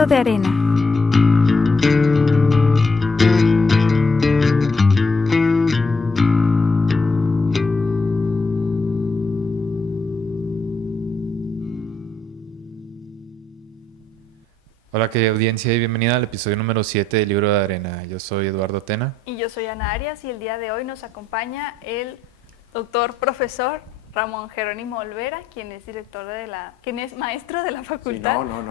libro de arena. Hola querida audiencia y bienvenida al episodio número 7 del Libro de Arena. Yo soy Eduardo Tena. Y yo soy Ana Arias y el día de hoy nos acompaña el doctor profesor Ramón Jerónimo Olvera, quien es maestro de la facultad. Sí, no,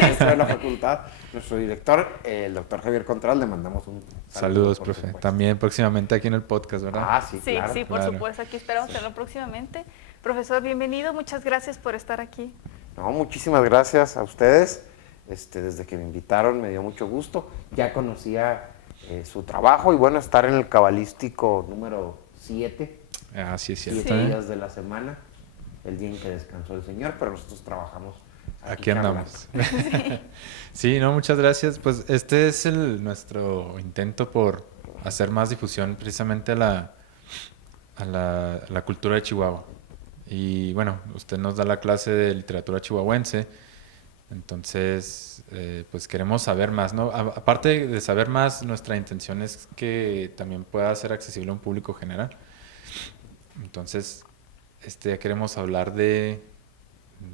maestro de la facultad. Nuestro director, el doctor Javier Contreras, le mandamos un Saludos, por profe. supuesto. También próximamente aquí en el podcast, ¿verdad? Ah, sí, Sí, claro. sí, por Claro. supuesto. Aquí esperamos tenerlo próximamente. Profesor, bienvenido. Muchas gracias por estar aquí. No, muchísimas gracias a ustedes. Desde que me invitaron me dio mucho gusto. Ya conocía su trabajo y bueno, estar en el cabalístico número 7. Ah, sí, es cierto. 7 ¿eh? días de la semana, el día en que descansó el señor, pero nosotros trabajamos Aquí andamos. Sí, no, muchas gracias. Pues este es nuestro intento por hacer más difusión precisamente a la cultura de Chihuahua. Y bueno, usted nos da la clase de literatura chihuahuense, entonces pues queremos saber más, ¿no? Aparte de saber más, nuestra intención es que también pueda ser accesible a un público general. Entonces, ya queremos hablar de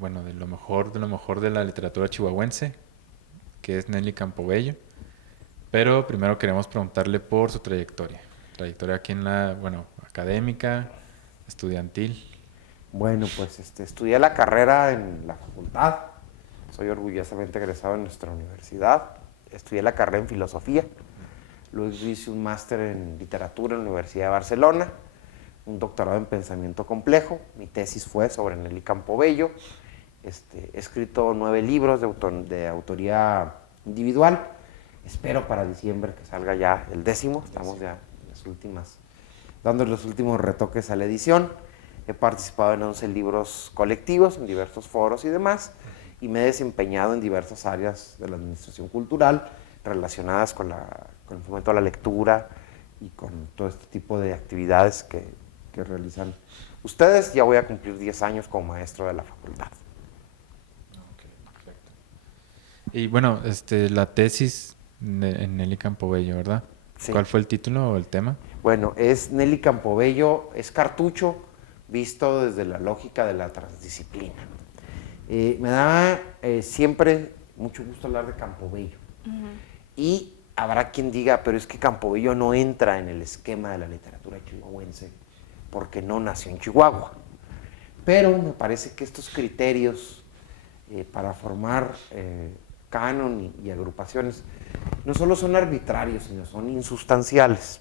lo mejor de la literatura chihuahuense, que es Nelly Campobello. Pero primero queremos preguntarle por su trayectoria. Trayectoria aquí en académica, estudiantil. Bueno, pues estudié la carrera en la facultad. Soy orgullosamente egresado en nuestra universidad. Estudié la carrera en filosofía. Luego hice un máster en literatura en la Universidad de Barcelona. Un doctorado en pensamiento complejo. Mi tesis fue sobre Nelly Campobello. He escrito 9 libros de autoría individual. Espero para diciembre que salga ya el 10º. Estamos ya dando los últimos retoques a la edición. He participado en 11 libros colectivos, en diversos foros y demás, y me he desempeñado en diversas áreas de la administración cultural relacionadas con el fomento a la lectura y con todo este tipo de actividades que realizan ustedes. Ya voy a cumplir 10 años como maestro de la facultad. Okay, perfecto. Y bueno, la tesis en Nelly Campobello, ¿verdad? Sí. ¿Cuál fue el título o el tema? Bueno, es Nelly Campobello, es cartucho visto desde la lógica de la transdisciplina. Me da siempre mucho gusto hablar de Campobello. Y habrá quien diga, pero es que Campobello no entra en el esquema de la literatura chihuahuense porque no nació en Chihuahua. Pero me parece que estos criterios para formar canon y agrupaciones no solo son arbitrarios, sino son insustanciales.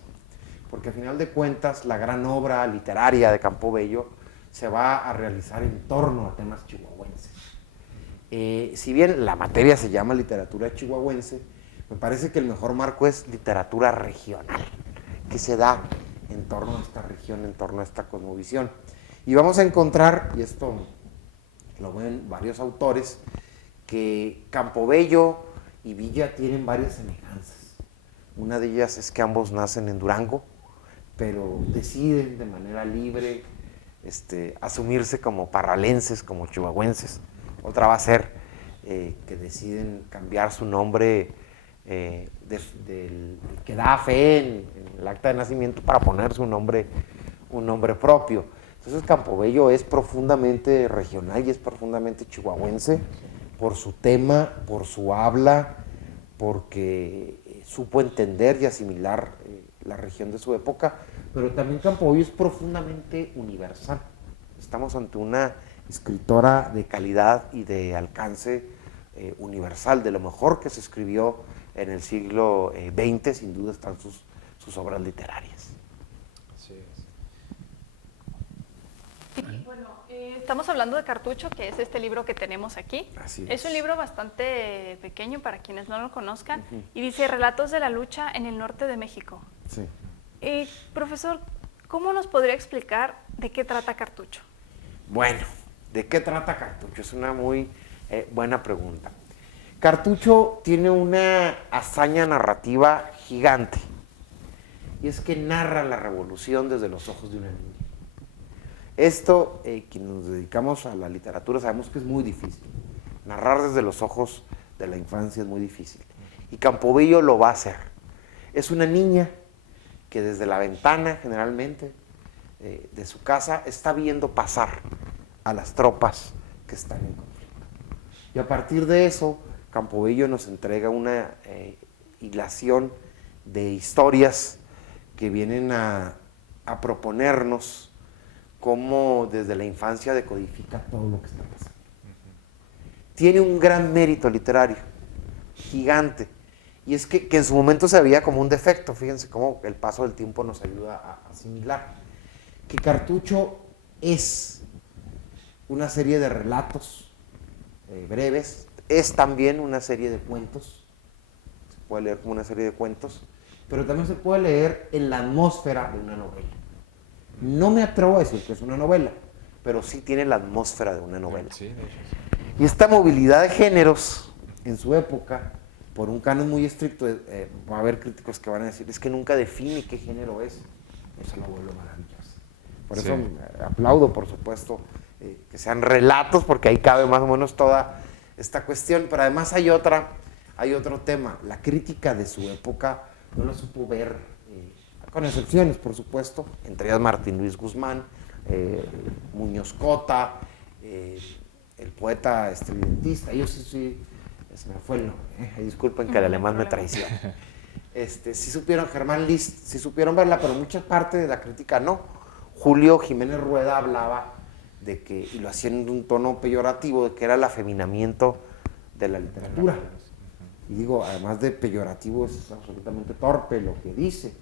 Porque al final de cuentas la gran obra literaria de Campobello se va a realizar en torno a temas chihuahuenses. Si bien la materia se llama literatura chihuahuense, me parece que el mejor marco es literatura regional, que se da en torno a esta región, en torno a esta cosmovisión. Y vamos a encontrar, y esto lo ven varios autores, que Campobello y Villa tienen varias semejanzas. Una de ellas es que ambos nacen en Durango, pero deciden de manera libre asumirse como parralenses, como chihuahuenses. Otra va a ser que deciden cambiar su nombre del que da fe en el acta de nacimiento para ponerse un nombre propio. Entonces Campobello es profundamente regional y es profundamente chihuahuense por su tema, por su habla, porque supo entender y asimilar la región de su época, pero también Campobello es profundamente universal. Estamos ante una escritora de calidad y de alcance universal, de lo mejor que se escribió en el siglo XX, sin duda están sus obras literarias. Sí. Y bueno, estamos hablando de Cartucho, que es este libro que tenemos aquí. Así es un libro bastante pequeño para quienes no lo conozcan, y dice Relatos de la lucha en el norte de México. Sí. Profesor, ¿cómo nos podría explicar de qué trata Cartucho? Bueno, ¿de qué trata Cartucho? Es una muy buena pregunta. Cartucho tiene una hazaña narrativa gigante, y es que narra la revolución desde los ojos de una niña. Esto, quienes nos dedicamos a la literatura, sabemos que es muy difícil. Narrar desde los ojos de la infancia es muy difícil. Y Campobello lo va a hacer. Es una niña que desde la ventana, generalmente, de su casa, está viendo pasar a las tropas que están en conflicto. Y a partir de eso, Campobello nos entrega una hilación de historias que vienen a proponernos cómo desde la infancia decodifica todo lo que está pasando. Tiene un gran mérito literario, gigante, y es que en su momento se veía como un defecto. Fíjense cómo el paso del tiempo nos ayuda a asimilar que Cartucho es una serie de relatos breves, es también una serie de cuentos, se puede leer como una serie de cuentos, pero también se puede leer en la atmósfera de una novela. No me atrevo a decir que es una novela, pero sí tiene la atmósfera de una novela. Sí, de hecho, sí. Y esta movilidad de géneros en su época, por un canon muy estricto, va a haber críticos que van a decir, es que nunca define qué género es. Eso lo vuelve maravilloso. Por eso aplaudo, por supuesto, que sean relatos, porque ahí cabe más o menos toda esta cuestión. Pero además hay otro tema. La crítica de su época no la supo ver, con excepciones, por supuesto, entre ellas Martín Luis Guzmán, Muñoz Cota, el poeta estridentista. Ellos sí, se me fue el nombre, disculpen que el alemán me traiciona. Sí supieron, Germán List, sí supieron verla, pero mucha parte de la crítica no. Julio Jiménez Rueda hablaba de que, y lo hacía en un tono peyorativo, de que era el afeminamiento de la literatura. Y digo, además de peyorativo, es absolutamente torpe lo que dice,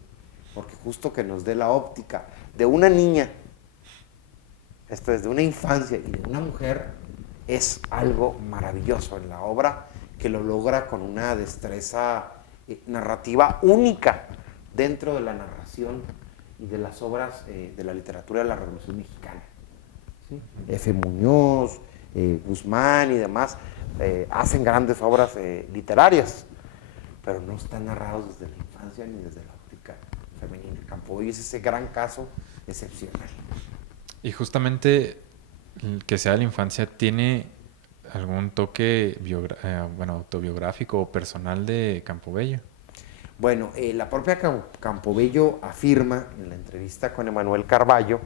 porque justo que nos dé la óptica de una niña, esto es de una infancia y de una mujer, es algo maravilloso en la obra, que lo logra con una destreza narrativa única dentro de la narración y de las obras de la literatura de la Revolución Mexicana. ¿Sí? F. Muñoz, Guzmán y demás hacen grandes obras literarias, pero no están narrados desde la infancia ni desde la óptica femenina. Campobello es ese gran caso excepcional. Y justamente que sea de la infancia, ¿tiene algún toque autobiográfico o personal de Campobello? Bueno, la propia Campobello afirma en la entrevista con Emanuel Carballo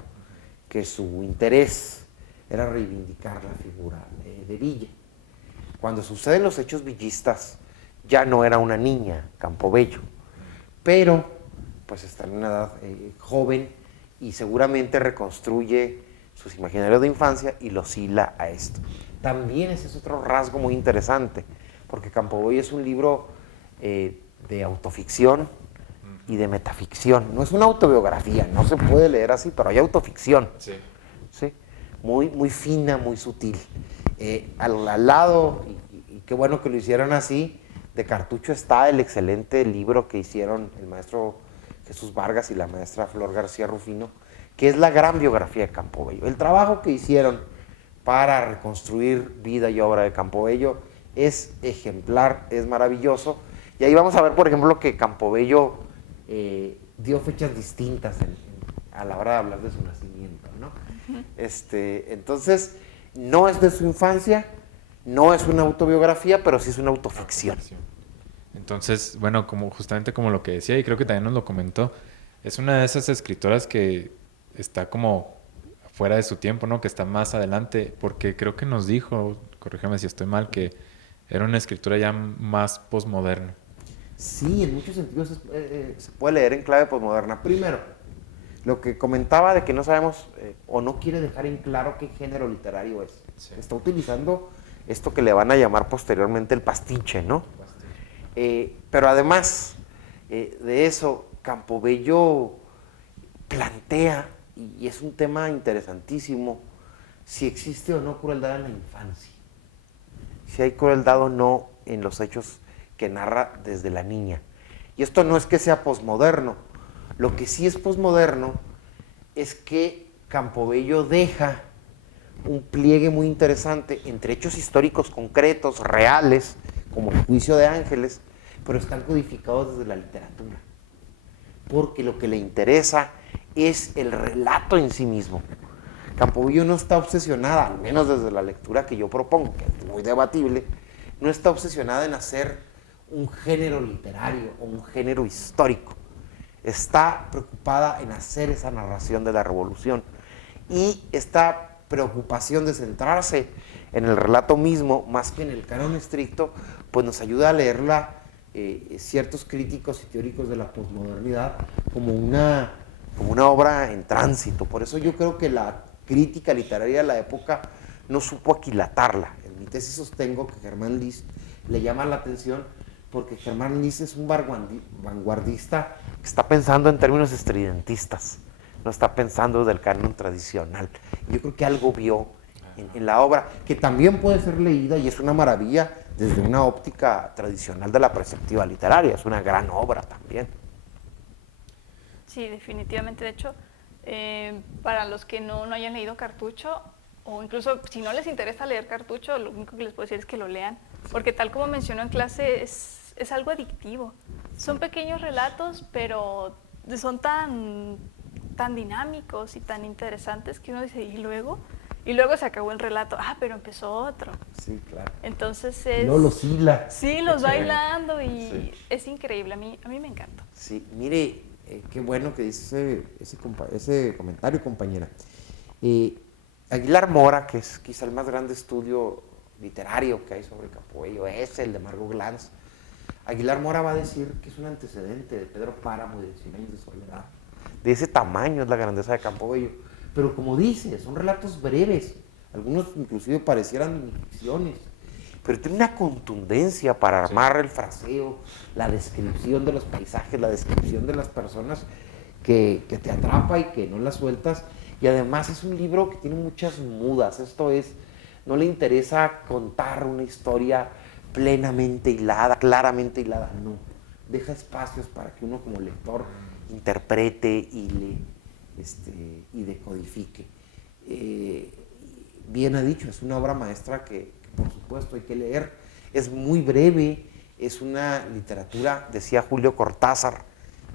que su interés era reivindicar la figura de Villa. Cuando suceden los hechos villistas, ya no era una niña Campobello, pero pues está en una edad joven y seguramente reconstruye sus imaginarios de infancia y los hila a esto. También ese es otro rasgo muy interesante, porque Campobello es un libro de autoficción y de metaficción. No es una autobiografía, no se puede leer así, pero hay autoficción. Sí. ¿Sí? Muy, muy fina, muy sutil. Al lado, y qué bueno que lo hicieron así, de Cartucho está el excelente libro que hicieron el maestro Jesús Vargas y la maestra Flor García Rufino, que es la gran biografía de Campobello. El trabajo que hicieron para reconstruir vida y obra de Campobello es ejemplar, es maravilloso. Y ahí vamos a ver, por ejemplo, que Campobello dio fechas distintas a la hora de hablar de su nacimiento, ¿no? Entonces, no es de su infancia, no es una autobiografía, pero sí es una autoficción. Entonces, bueno, justamente como lo que decía, y creo que también nos lo comentó, es una de esas escritoras que está como fuera de su tiempo, ¿no? Que está más adelante, porque creo que nos dijo, corrígeme si estoy mal, que era una escritura ya más posmoderna. Sí, en muchos sentidos se puede leer en clave posmoderna. Primero, lo que comentaba de que no sabemos o no quiere dejar en claro qué género literario es. Sí. Está utilizando esto que le van a llamar posteriormente el pastiche, ¿no? Pero además de eso, Campobello plantea, y es un tema interesantísimo, si existe o no crueldad en la infancia, si hay crueldad o no en los hechos que narra desde la niña. Y esto no es que sea posmoderno, lo que sí es posmoderno es que Campobello deja un pliegue muy interesante entre hechos históricos concretos, reales, como el juicio de Ángeles, pero están codificados desde la literatura, porque lo que le interesa es el relato en sí mismo. Campobello no está obsesionada, al menos desde la lectura que yo propongo, que es muy debatible, no está obsesionada en hacer un género literario o un género histórico. Está preocupada en hacer esa narración de la revolución. Y esta preocupación de centrarse en el relato mismo, más que en el canon estricto, pues nos ayuda a leerla ciertos críticos y teóricos de la posmodernidad como una obra en tránsito. Por eso yo creo que la crítica literaria de la época no supo aquilatarla. En mi tesis sostengo que Germán List le llama la atención porque Germán List es un vanguardista que está pensando en términos estridentistas, no está pensando del canon tradicional. Yo creo que algo vio en la obra, que también puede ser leída y es una maravilla desde una óptica tradicional de la perspectiva literaria, es una gran obra también. Sí, definitivamente. De hecho, para los que no hayan leído Cartucho, o incluso si no les interesa leer Cartucho, lo único que les puedo decir es que lo lean, porque tal como mencionó en clase, es algo adictivo. Son pequeños relatos, pero son tan dinámicos y tan interesantes que uno dice, ¿y luego? Y luego se acabó el relato, pero empezó otro. Sí, claro. Entonces No los hila. Sí, los va hilando y sí. Es increíble, a mí me encanta. Sí, mire, qué bueno que dice ese comentario, compañera. Aguilar Mora, que es quizá el más grande estudio literario que hay sobre Campobello, es el de Margot Glantz. Aguilar Mora va a decir que es un antecedente de Pedro Páramo y de Cien años de soledad. De ese tamaño es la grandeza de Campobello. Pero como dice, son relatos breves, algunos inclusive parecieran ficciones, pero tiene una contundencia para armar el fraseo, la descripción de los paisajes, la descripción de las personas que te atrapa y que no las sueltas. Y además es un libro que tiene muchas mudas, esto es, no le interesa contar una historia plenamente hilada, claramente hilada, no. Deja espacios para que uno como lector interprete y decodifique. Bien ha dicho, es una obra maestra que por supuesto hay que leer. Es muy breve, es una literatura, decía Julio Cortázar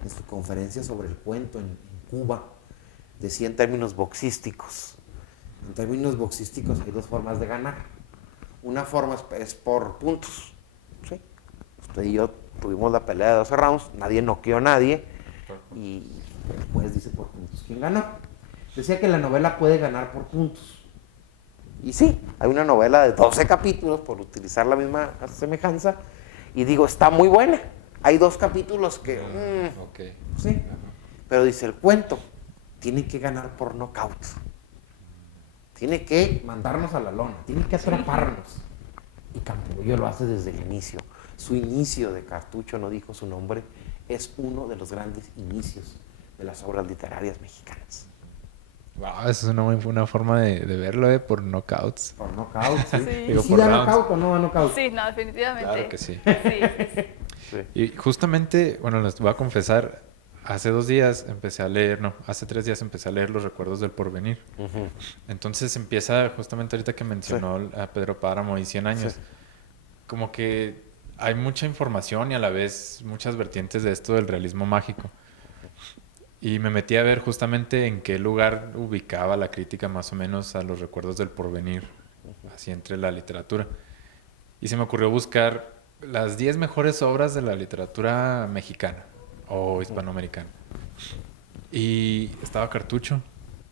en su conferencia sobre el cuento en Cuba, decía en términos boxísticos. En términos boxísticos hay dos formas de ganar. Una forma es por puntos. ¿Sí? Usted y yo tuvimos la pelea de 12 rounds, nadie noqueó a nadie y después dice por puntos quién ganó. Decía que la novela puede ganar por puntos. Y sí, hay una novela de 12 capítulos, por utilizar la misma semejanza, y digo, está muy buena. Hay 2 capítulos que... okay. Sí, pero dice, el cuento tiene que ganar por knockout. Tiene que mandarnos a la lona, tiene que atraparnos. Y Campobello lo hace desde el inicio. Su inicio de Cartucho, no dijo su nombre, es uno de los grandes inicios de las obras literarias mexicanas. Wow, esa es una muy buena forma de verlo, por knockouts. Por knockout, sí. Sí. Digo, ¿sí da knockout o no da knockout? Sí, no, definitivamente. Claro que sí. Sí. Y justamente, bueno, les voy a confesar, hace 2 días empecé a leer, no, hace 3 días empecé a leer Los Recuerdos del Porvenir. Uh-huh. Entonces empieza justamente ahorita que mencionó a Pedro Páramo y 100 años. Sí. Como que hay mucha información y a la vez muchas vertientes de esto del realismo mágico. Y me metí a ver justamente en qué lugar ubicaba la crítica más o menos a Los Recuerdos del Porvenir, así entre la literatura. Y se me ocurrió buscar las 10 mejores obras de la literatura mexicana o hispanoamericana. Y estaba Cartucho.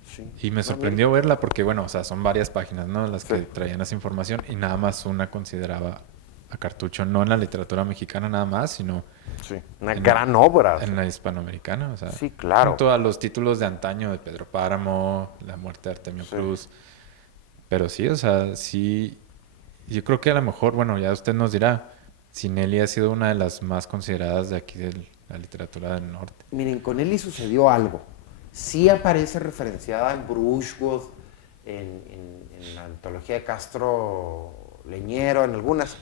Sí. Y me sorprendió verla porque, bueno, o sea, son varias páginas, ¿no? Las que traían esa información y nada más una consideraba a Cartucho, no en la literatura mexicana nada más, sino una gran obra. En la hispanoamericana, o sea, sí, claro. Junto a los títulos de antaño de Pedro Páramo, La muerte de Artemio Cruz. Pero sí, o sea, sí, yo creo que a lo mejor, bueno, ya usted nos dirá, si Nelly ha sido una de las más consideradas de aquí de la literatura del norte. Miren, con Nelly sucedió algo. Sí aparece referenciada en Bruchwood, en la antología de Castro Leñero, en algunas.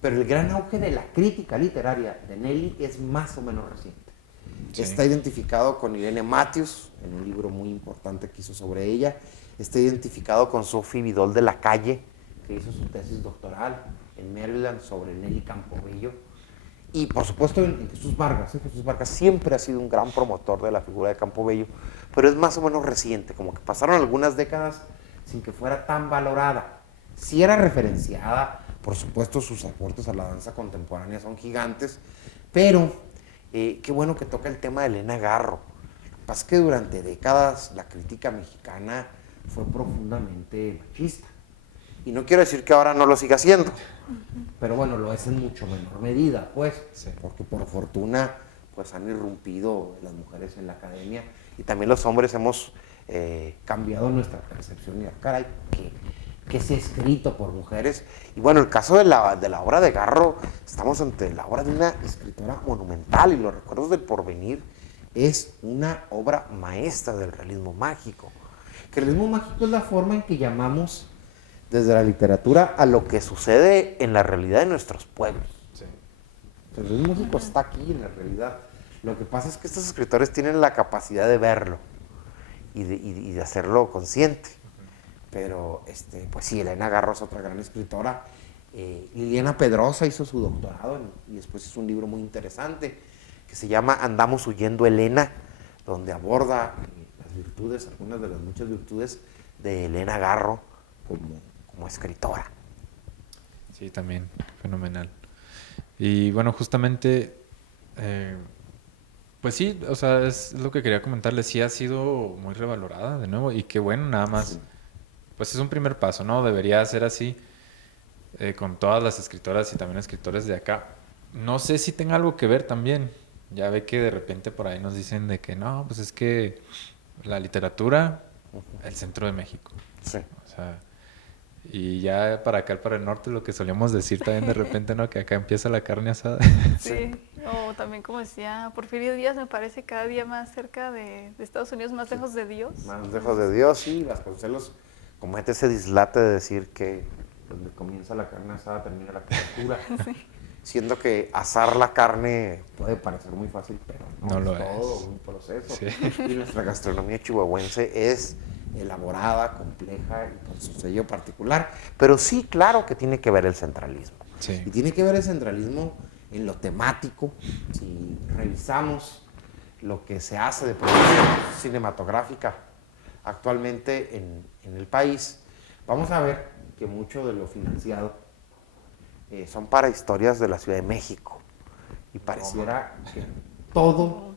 Pero el gran auge de la crítica literaria de Nelly es más o menos reciente. Sí. Está identificado con Irene Matthews, en un libro muy importante que hizo sobre ella. Está identificado con Sophie Vidal de la Calle, que hizo su tesis doctoral en Maryland sobre Nelly Campobello. Y por supuesto en Jesús Vargas. Jesús Vargas siempre ha sido un gran promotor de la figura de Campobello, pero es más o menos reciente, como que pasaron algunas décadas sin que fuera tan valorada. Sí era referenciada Por supuesto, sus aportes a la danza contemporánea son gigantes, pero qué bueno que toca el tema de Elena Garro. Lo que pasa es que durante décadas la crítica mexicana fue profundamente machista. Y no quiero decir que ahora no lo siga haciendo, pero bueno, lo es en mucho menor medida, pues, Sí. porque por fortuna pues han irrumpido las mujeres en la academia y también los hombres hemos cambiado nuestra percepción y caray, que se ha escrito por mujeres. Y bueno, el caso de la obra de Garro, estamos ante la obra de una escritora monumental y Los recuerdos del porvenir es una obra maestra del realismo mágico. Que el realismo mágico es la forma en que llamamos desde la literatura a lo que sucede en la realidad de nuestros pueblos. Sí. El realismo mágico está aquí en la realidad. Lo que pasa es que estos escritores tienen la capacidad de verlo y de hacerlo consciente. Pero, pues sí, Elena Garro es otra gran escritora. Liliana Pedrosa hizo su doctorado y después hizo un libro muy interesante que se llama Andamos huyendo, Elena, donde aborda las virtudes, algunas de las muchas virtudes de Elena Garro como escritora. Sí, también, fenomenal. Y bueno, justamente, pues sí, o sea, es lo que quería comentarles, sí ha sido muy revalorada de nuevo y qué bueno, nada más, Sí. pues es un primer paso, ¿no? Debería ser así con todas las escritoras y también escritores de acá. No sé si tenga algo que ver también, ya ve que de repente por ahí nos dicen de que no, pues es que la literatura, el centro de México. Sí. O sea, y ya para acá, para el norte, lo que solíamos decir también de repente, ¿no? Que acá empieza la carne asada. Sí, o también como decía Porfirio Díaz, me parece cada día más cerca de Estados Unidos, más lejos de Dios. Más lejos de Dios, sí, Vasconcelos comete ese dislate de decir que donde comienza la carne asada termina la cultura. Sí. Siendo que asar la carne puede parecer muy fácil, pero No lo es todo es. un proceso. Sí. Y nuestra gastronomía chihuahuense es elaborada, compleja y con su sello particular. Pero sí, claro que tiene que ver el centralismo. Sí. Y tiene que ver el centralismo en lo temático. Si revisamos lo que se hace de producción cinematográfica actualmente en el país, vamos a ver que mucho de lo financiado son para historias de la Ciudad de México. Y pareciera que todo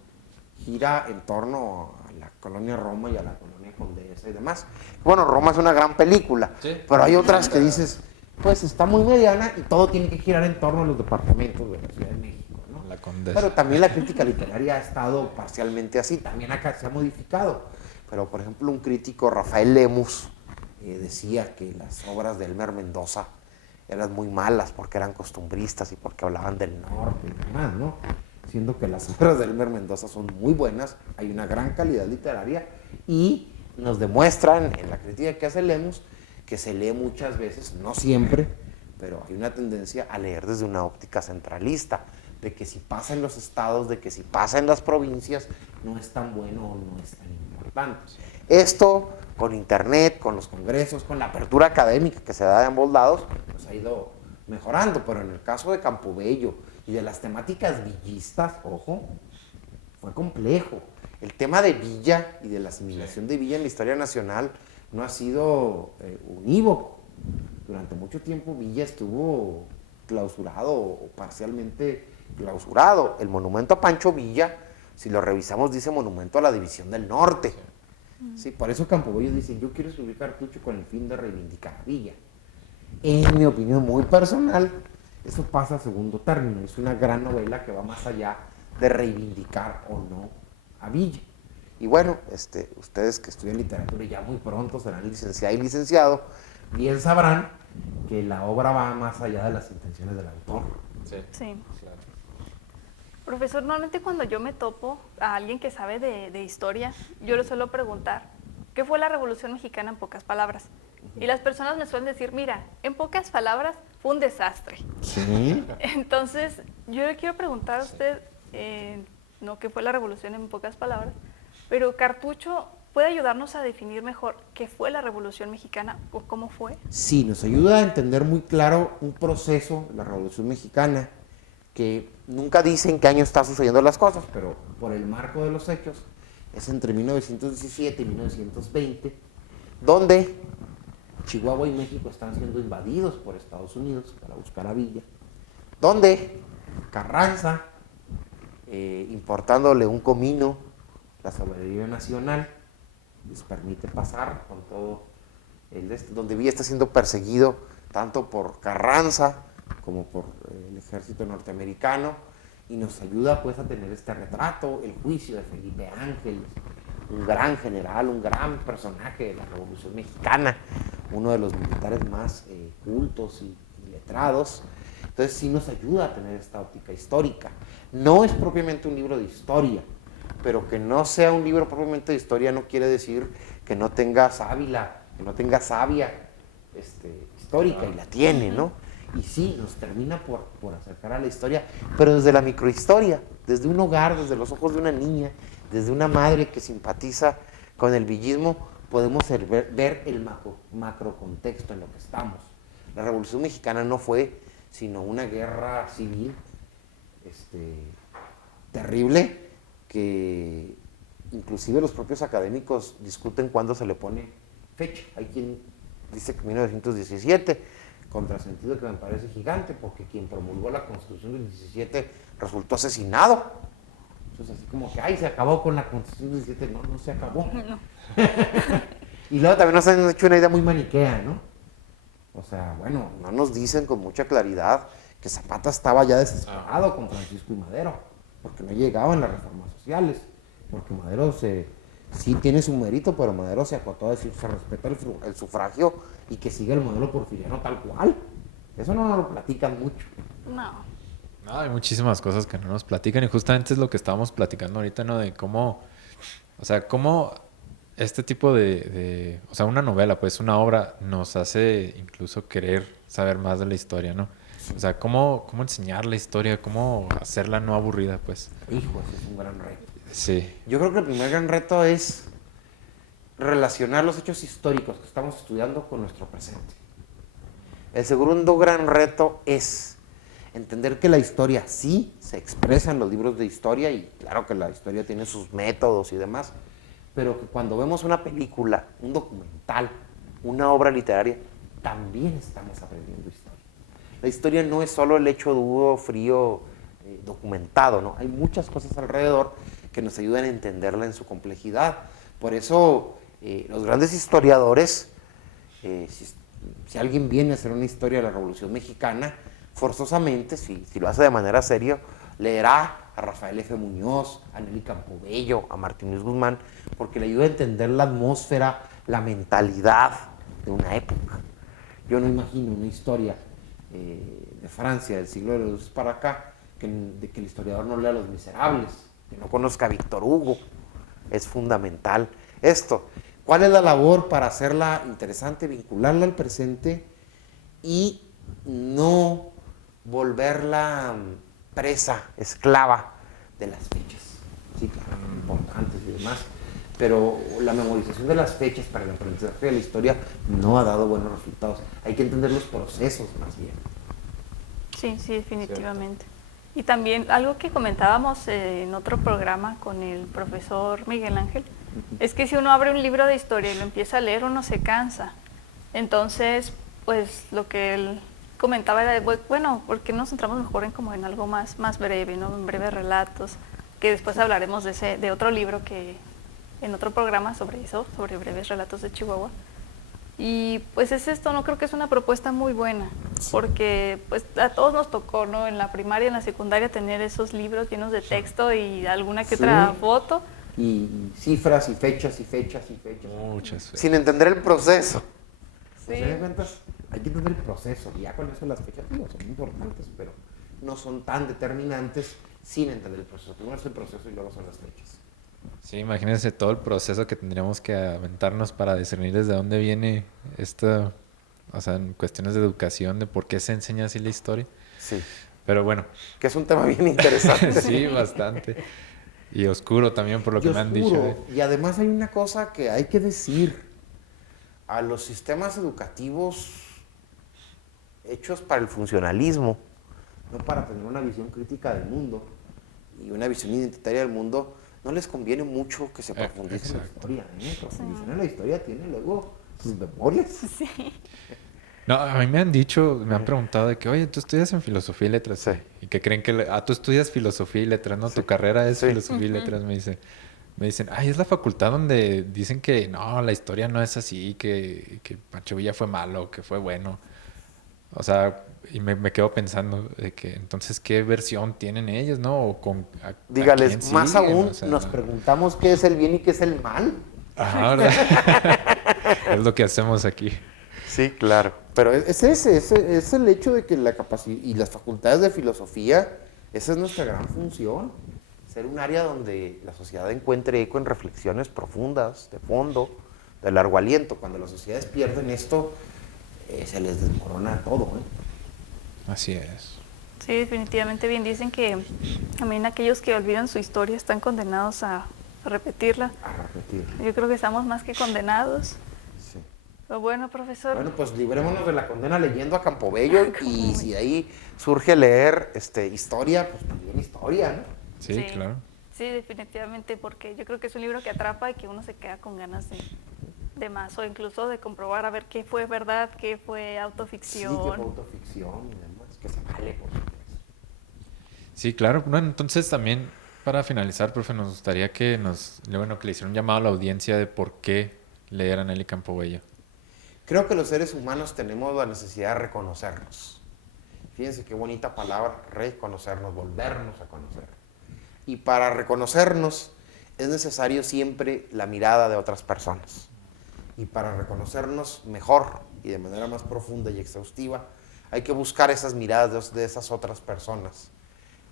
gira en torno a la colonia Roma y a la colonia Condesa y demás. Bueno, Roma es una gran película, Sí. pero hay otras que dices, pues está muy mediana y todo tiene que girar en torno a los departamentos de la Ciudad de México, ¿no? La Condesa. Pero también la crítica literaria ha estado parcialmente así, también acá se ha modificado. Pero, por ejemplo, un crítico, Rafael Lemus, decía que las obras de Elmer Mendoza eran muy malas porque eran costumbristas y porque hablaban del norte y demás, ¿no? Siendo que las obras de Elmer Mendoza son muy buenas, hay una gran calidad literaria y nos demuestran en la crítica que hace Lemus que se lee muchas veces, no siempre, pero hay una tendencia a leer desde una óptica centralista, de que si pasa en los estados, de que si pasa en las provincias, no es tan bueno o no es tan importante. Esto, con internet, con los congresos, con la apertura académica que se da de ambos lados, pues ha ido mejorando, pero en el caso de Campobello y de las temáticas villistas, ojo, fue complejo. El tema de Villa y de la asimilación de Villa en la historia nacional no ha sido unívoco. Durante mucho tiempo Villa estuvo clausurado o parcialmente clausurado. El monumento a Pancho Villa, si lo revisamos, dice monumento a la División del Norte. Sí, por eso Campobello dice, yo quiero escribir cartucho con el fin de reivindicar a Villa. En mi opinión muy personal, eso pasa a segundo término. Es una gran novela que va más allá de reivindicar o no a Villa. Y bueno, ustedes que estudian literatura y ya muy pronto serán licenciada y licenciado, bien sabrán que la obra va más allá de las intenciones del autor. Sí. Sí. Claro. Profesor, normalmente cuando yo me topo a alguien que sabe de historia, yo le suelo preguntar, ¿qué fue la Revolución Mexicana en pocas palabras? Y las personas me suelen decir, mira, en pocas palabras fue un desastre. Sí. Entonces, yo le quiero preguntar a usted, no qué fue la Revolución en pocas palabras, pero Cartucho puede ayudarnos a definir mejor qué fue la Revolución Mexicana o cómo fue. Sí, nos ayuda a entender muy claro un proceso, la Revolución Mexicana, que nunca dice en qué año están sucediendo las cosas, pero por el marco de los hechos, es entre 1917 y 1920, donde Chihuahua y México están siendo invadidos por Estados Unidos para buscar a Villa, donde Carranza, importándole un comino, la soberanía nacional, les permite pasar con todo donde Villa está siendo perseguido tanto por Carranza como por el ejército norteamericano, y nos ayuda pues a tener este retrato, el juicio de Felipe Ángeles, un gran general, un gran personaje de la Revolución Mexicana, uno de los militares más cultos y letrados. Entonces sí nos ayuda a tener esta óptica histórica. No es propiamente un libro de historia, pero que no sea un libro propiamente de historia no quiere decir que no tenga sábila, que no tenga savia histórica, y la tiene, ¿no? Y sí, nos termina por acercar a la historia, pero desde la microhistoria, desde un hogar, desde los ojos de una niña, desde una madre que simpatiza con el villismo, podemos ver el macrocontexto en lo que estamos. La Revolución Mexicana no fue sino una guerra civil terrible, que inclusive los propios académicos discuten cuándo se le pone fecha. Hay quien dice que 1917, contrasentido que me parece gigante, porque quien promulgó la Constitución del 17 resultó asesinado. Entonces así como que, ay, se acabó con la Constitución del 17, no se acabó. No. Y luego también nos han hecho una idea muy maniquea, ¿no? O sea, bueno, no nos dicen con mucha claridad que Zapata estaba ya desesperado con Francisco y Madero, porque no llegaban las reformas sociales, porque Madero sí tiene su mérito, pero Madero se acotó a decir, se respeta el sufragio y que siga el modelo porfiriano tal cual. Eso no lo platican mucho. No. No, hay muchísimas cosas que no nos platican, y justamente es lo que estábamos platicando ahorita, ¿no? De cómo, o sea, cómo este tipo o sea, una novela, pues una obra nos hace incluso querer saber más de la historia, ¿no? O sea, cómo enseñar la historia, cómo hacerla no aburrida, pues. Hijo, ese es un gran reto. Sí. Yo creo que el primer gran reto es relacionar los hechos históricos que estamos estudiando con nuestro presente. El segundo gran reto es entender que la historia sí se expresa en los libros de historia, y claro que la historia tiene sus métodos y demás, pero que cuando vemos una película, un documental, una obra literaria, también estamos aprendiendo historia. La historia no es solo el hecho duro, frío, documentado, ¿no? Hay muchas cosas alrededor que nos ayudan a entenderla en su complejidad. Por eso los grandes historiadores, si alguien viene a hacer una historia de la Revolución Mexicana, forzosamente, si lo hace de manera seria, leerá a Rafael F. Muñoz, a Nelly Campobello, a Martín Luis Guzmán, porque le ayuda a entender la atmósfera, la mentalidad de una época. Yo no imagino una historia de Francia del siglo de los II para acá, de que el historiador no lea Los Miserables, que no conozca a Víctor Hugo. Es fundamental esto. ¿Cuál es la labor para hacerla interesante? Vincularla al presente y no volverla presa, esclava de las fechas. Sí, claro, importantes y demás, pero la memorización de las fechas para el aprendizaje de la historia no ha dado buenos resultados. Hay que entender los procesos más bien. Sí, definitivamente. ¿Cierto? Y también algo que comentábamos en otro programa con el profesor Miguel Ángel, es que si uno abre un libro de historia y lo empieza a leer, uno se cansa. Entonces, pues lo que él comentaba era, bueno, ¿por qué nos centramos mejor en algo más breve, ¿no? En breves relatos, que después hablaremos de otro libro en otro programa sobre eso, sobre breves relatos de Chihuahua. Y pues es esto, no creo que es una propuesta muy buena, porque pues a todos nos tocó, ¿no? En la primaria, en la secundaria, tener esos libros llenos de texto y alguna que otra foto. Y cifras y fechas y fechas y fechas. Muchas fechas. Sin entender el proceso. Sí. ¿Se dan cuenta? Hay que entender el proceso. Y ya con eso las fechas no son importantes, pero no son tan determinantes sin entender el proceso. Primero es el proceso y luego son las fechas. Sí, imagínense todo el proceso que tendríamos que aventarnos para discernir desde dónde viene esto, o sea, en cuestiones de educación, de por qué se enseña así la historia. Sí. Pero bueno. Que es un tema bien interesante. Sí, bastante. Y oscuro también, por lo que me han dicho. Y además hay una cosa que hay que decir. A los sistemas educativos hechos para el funcionalismo, no para tener una visión crítica del mundo y una visión identitaria del mundo, no les conviene mucho que se profundice en la historia. Profundizar en la historia tiene luego sus memorias. Sí. No, a mí me han dicho, me han preguntado de que, oye, tú estudias en filosofía y letras. Sí. Y que creen que, tú estudias filosofía y letras, ¿no? Sí. Tu carrera es Sí. filosofía y letras, me dice. Me dicen, ay, es la facultad donde dicen que no, la historia no es así, que Pancho Villa fue malo, que fue bueno. O sea, y me quedo pensando de que entonces, ¿qué versión tienen ellos, no? O a quién Dígales, más siguen, aún o sea, nos preguntamos qué es el bien y qué es el mal. ajá, ¿verdad? Es lo que hacemos aquí. Sí, claro. Pero es el hecho de que la capacidad y las facultades de filosofía, esa es nuestra gran función. Ser un área donde la sociedad encuentre eco en reflexiones profundas, de fondo, de largo aliento. Cuando las sociedades pierden esto, se les desmorona todo, ¿eh? Así es. Sí, definitivamente bien. Dicen que también aquellos que olvidan su historia están condenados a repetirla. A repetir. Yo creo que estamos más que condenados. Sí. Pero bueno, profesor. Bueno, pues librémonos de la condena leyendo a Campobello y si de ahí surge leer historia, pues también historia, ¿no? Sí, claro. Sí, definitivamente, porque yo creo que es un libro que atrapa y que uno se queda con ganas de más, o incluso de comprobar a ver qué fue verdad, qué fue autoficción. Sí, que fue autoficción y demás, que se vale por supuesto. Sí, claro. Bueno, entonces también para finalizar, profe, nos gustaría que que le hiciera un llamado a la audiencia de por qué leer a Nelly Campobello. Creo que los seres humanos tenemos la necesidad de reconocernos. Fíjense qué bonita palabra, reconocernos, volvernos a conocer. Y para reconocernos es necesario siempre la mirada de otras personas. Y para reconocernos mejor y de manera más profunda y exhaustiva, hay que buscar esas miradas de esas otras personas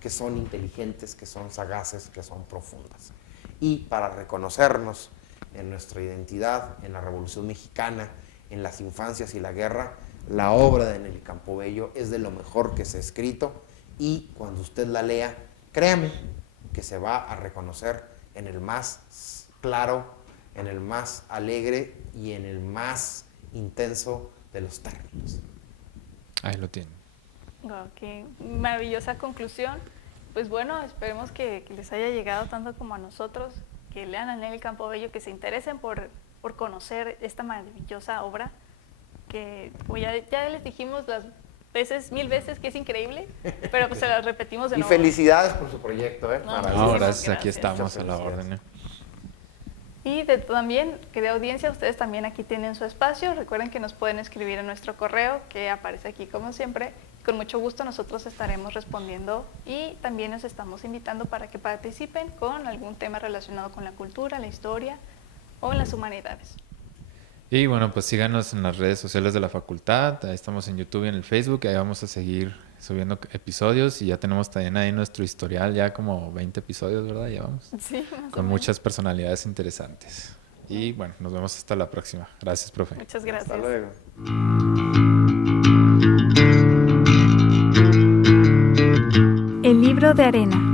que son inteligentes, que son sagaces, que son profundas. Y para reconocernos en nuestra identidad, en la Revolución Mexicana, en las infancias y la guerra, la obra de Nelly Campobello es de lo mejor que se ha escrito y cuando usted la lea, créame que se va a reconocer en el más claro, en el más alegre y en el más intenso de los términos. Ahí lo tienen. Wow, qué maravillosa conclusión. Pues bueno, esperemos que les haya llegado tanto como a nosotros, que lean a Nelly Campobello, que se interesen por conocer esta maravillosa obra, que pues ya les dijimos mil veces que es increíble, pero pues se las repetimos de Y nuevo. felicidades por su proyecto, ¿eh? No, Maravilloso. No, gracias. gracias, aquí estamos Muchas a la felicidades. orden. Y también, querida audiencia, ustedes también aquí tienen su espacio. Recuerden que nos pueden escribir en nuestro correo, que aparece aquí como siempre. Con mucho gusto nosotros estaremos respondiendo y también nos estamos invitando para que participen con algún tema relacionado con la cultura, la historia o en las humanidades. Y bueno, pues síganos en las redes sociales de la facultad. Ahí estamos en YouTube y en el Facebook. Ahí vamos a seguir subiendo episodios y ya tenemos también ahí nuestro historial, ya como 20 episodios, ¿verdad? Ya vamos. Sí, más o Con menos. muchas personalidades interesantes. Y bueno, nos vemos hasta la próxima. Gracias, profe. Muchas gracias. Hasta luego. El libro de arena.